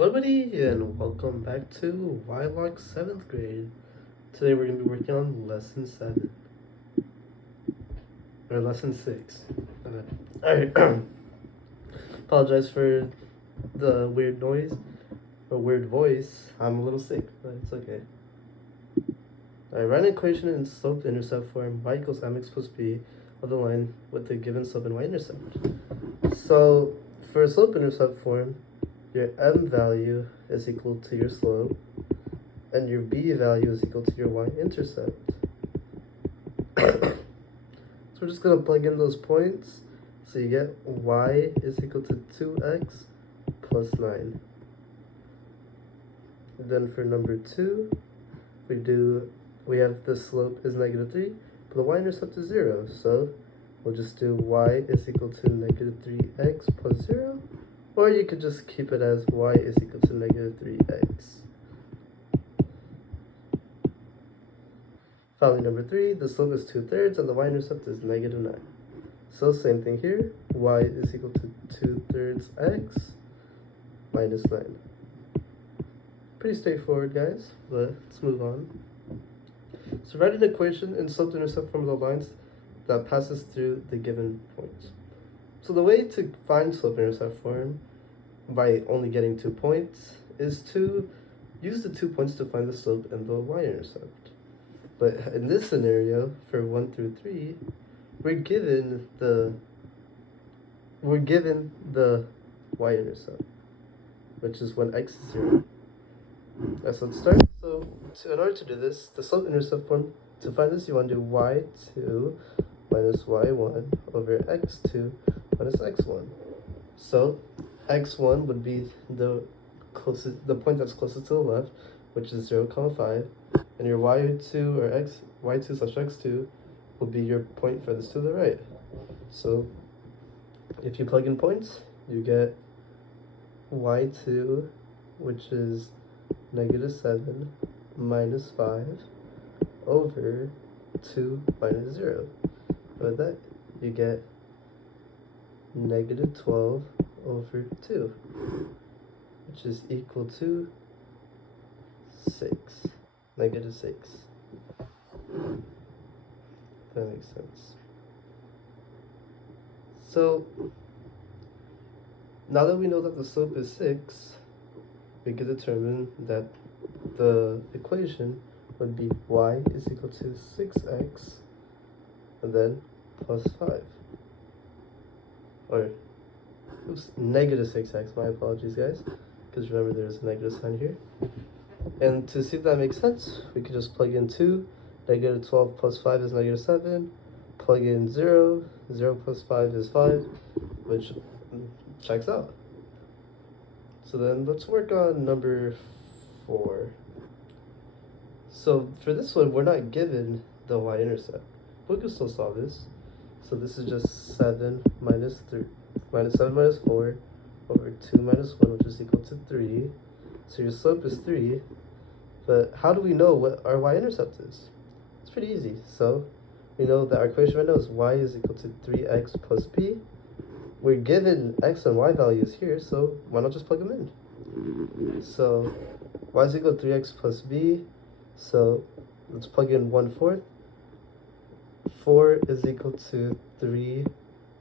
Hello buddy, and welcome back to Wylock 7th grade. Today we're going to be working on lesson 7. Or lesson 6. Alright, apologize for the weird noise, or weird voice. I'm a little sick, but it's okay. Alright, write an equation in slope-intercept form, y equals mx plus b of the line with the given slope and y-intercept. So, for slope-intercept form, your m value is equal to your slope, and your b value is equal to your y-intercept. So we're just going to plug in those points. So you get y is equal to 2x plus 9. And then for number 2, we have the slope is negative 3, but the y-intercept is 0. So we'll just do y is equal to negative 3x plus 0. Or you could just keep it as y is equal to negative 3x. Finally, number 3, the slope is 2/3 and the y-intercept is negative 9. So same thing here, y is equal to 2/3 x minus 9. Pretty straightforward, guys, but let's move on. So write an equation in slope-intercept form of the lines that passes through the given points. So the way to find slope-intercept form by only getting 2 points is to use the 2 points to find the slope and the y-intercept. But in this scenario, for 1 through 3, we're given the y-intercept, which is when x is 0. So let's start. So in order to do this, the slope-intercept form, to find this, you want to do y2 minus y1 over x2 minus x1. So x1 would be the point that's closest to the left, which is 0, 5, and your y2 or y2 slash x2 will be your point furthest to the right. So if you plug in points, you get y2, which is negative 7 minus 5 over 2 minus 0. With that, you get negative 12 over 2, which is equal to 6, negative 6. That makes sense. So now that we know that the slope is 6, we can determine that the equation would be y is equal to 6x and then plus 5. Or, oops, negative 6x, my apologies guys, because remember there's a negative sign here. And to see if that makes sense, we could just plug in 2, negative 12 plus 5 is negative 7, plug in 0, 0 plus 5 is 5, which checks out. So then let's work on number 4. So for this one, we're not given the y-intercept. We can still solve this. So this is just 7 minus 4 over 2 minus 1, which is equal to 3. So your slope is 3. But how do we know what our y-intercept is? It's pretty easy. So we know that our equation right now is y is equal to 3x plus b. We're given x and y values here, so why not just plug them in? So y is equal to 3x plus b. So let's plug in 1/4. 4 is equal to 3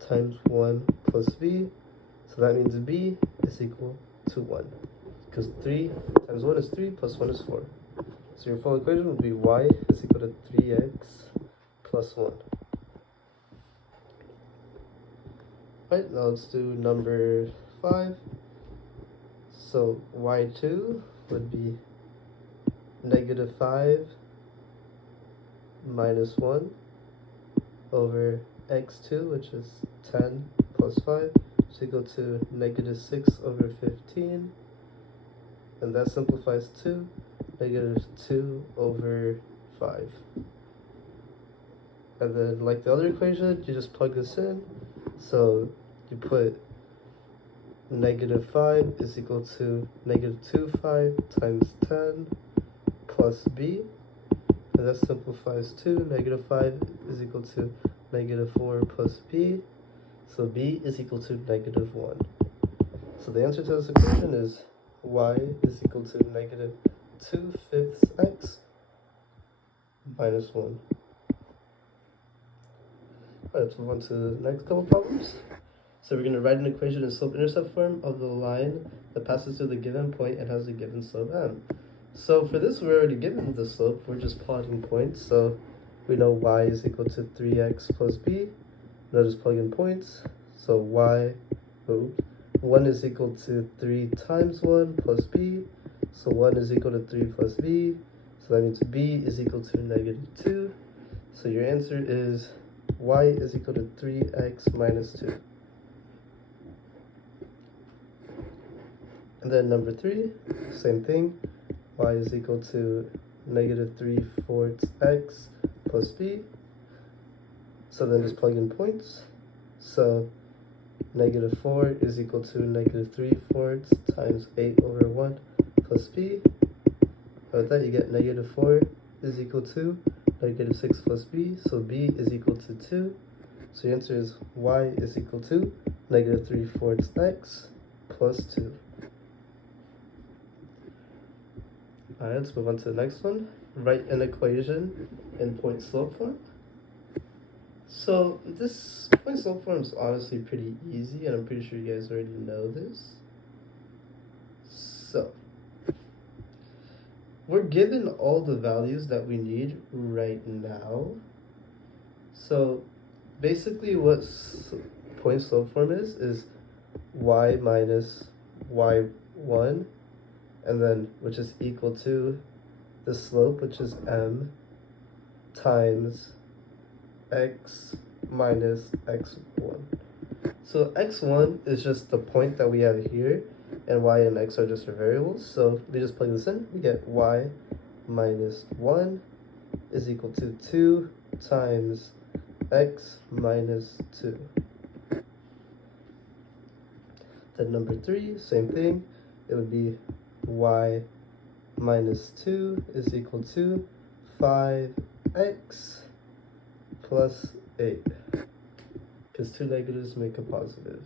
times 1 plus b. So that means b is equal to 1. Because 3 times 1 is 3 plus 1 is 4. So your full equation would be y is equal to 3x plus 1. Right, now let's do number 5. So y2 would be negative 5 minus 1 over x2, which is 10 plus 5, is equal to negative 6 over 15. And that simplifies to negative 2 over 5. And then like the other equation, you just plug this in. So you put negative 5 is equal to negative 5 times 10 plus b. And that simplifies to negative 5 is equal to negative 4 plus b. So b is equal to negative 1. So the answer to this equation is y is equal to negative 2/5 x minus 1. Alright, let's move on to the next couple problems. So we're going to write an equation in slope-intercept form of the line that passes through the given point and has a given slope m. So for this, we're already given the slope. We're just plotting points. So we know y is equal to 3x plus b. Now just plug in points. So 1 is equal to 3 times 1 plus b. So 1 is equal to 3 plus b. So that means b is equal to negative 2. So your answer is y is equal to 3x minus 2. And then number 3, same thing. Y is equal to negative 3/4 x plus b. So then just plug in points. So negative 4 is equal to negative 3/4 times 8 over 1 plus b. With that, you get negative 4 is equal to negative 6 plus b. So b is equal to 2. So your answer is y is equal to negative 3/4 x plus 2. Alright, let's move on to the next one. Write an equation in point-slope form. So this point-slope form is honestly pretty easy, and I'm pretty sure you guys already know this. So we're given all the values that we need right now. So basically what point-slope form is y minus y1, and then which is equal to the slope, which is m, times x minus x1. So x1 is just the point that we have here, and y and x are just our variables. So we just plug this in, we get y minus 1 is equal to 2 times x minus 2. Then number 3, same thing. It would be y minus 2 is equal to 5x plus 8, because 2 negatives make a positive.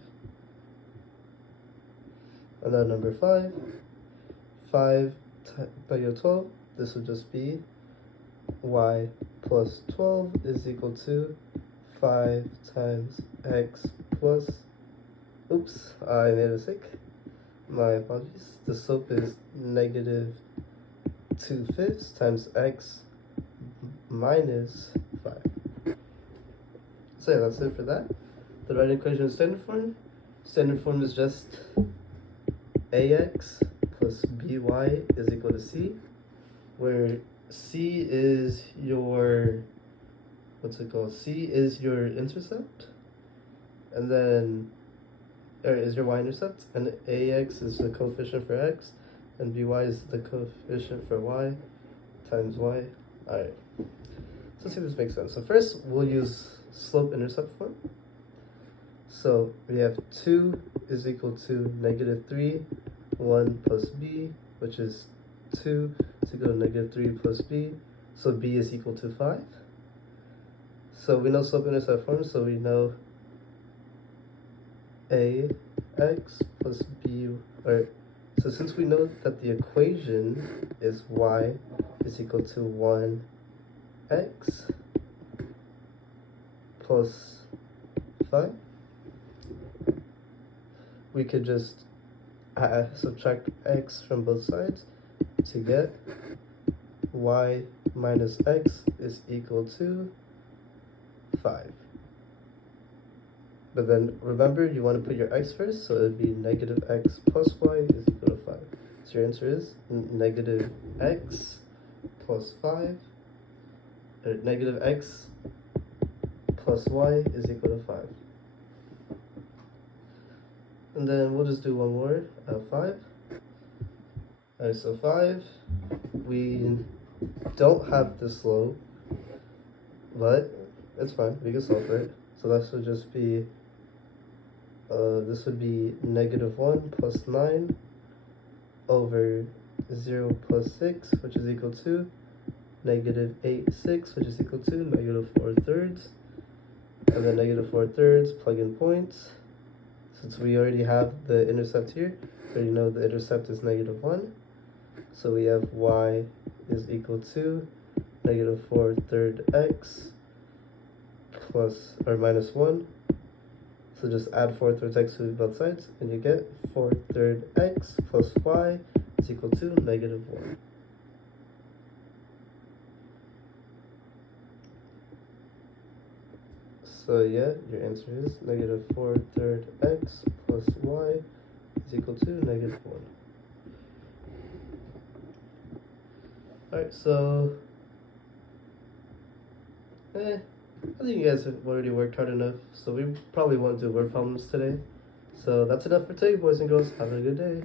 And then number 5, 5 times 12, this would just be y plus 12 is equal to 5 times x plus, oops, I made a mistake. My apologies. The slope is negative 2/5 times x minus 5. So yeah, that's it for that. The right equation in standard form. Standard form is just ax plus by is equal to c, where c is your, c is your intercept, and then is your y-intercept, and ax is the coefficient for x, and by is the coefficient for y times y. Alright, so let's see if this makes sense. So first, we'll use slope-intercept form. So we have 2 is equal to negative 3, 1 plus b, which is 2 is equal to negative 3 plus b, so b is equal to 5. So we know slope-intercept form, so we know ax plus b, so since we know that the equation is y is equal to 1x plus 5, we could just subtract x from both sides to get y minus x is equal to 5. But then remember, you want to put your x first, so it would be negative x plus y is equal to 5. So your answer is negative x plus 5, or negative x plus y is equal to 5. And then we'll just do one more, 5. Alright, so 5, we don't have the slope, but it's fine, we can solve for it. So this would just be, this would be negative 1 plus 9 over 0 plus 6, which is equal to negative 8 6, which is equal to negative 4 thirds. And then negative 4 thirds, plug in points. Since we already have the intercept here, we already know the intercept is negative 1. So we have y is equal to negative 4 third x plus or minus 1. So just add 4 thirds x to both sides, and you get 4 third x plus y is equal to negative 1. So yeah, your answer is negative 4 third x plus y is equal to negative 1. Alright, so I think you guys have already worked hard enough, so we probably won't do word problems today. So that's enough for today, boys and girls. Have a good day.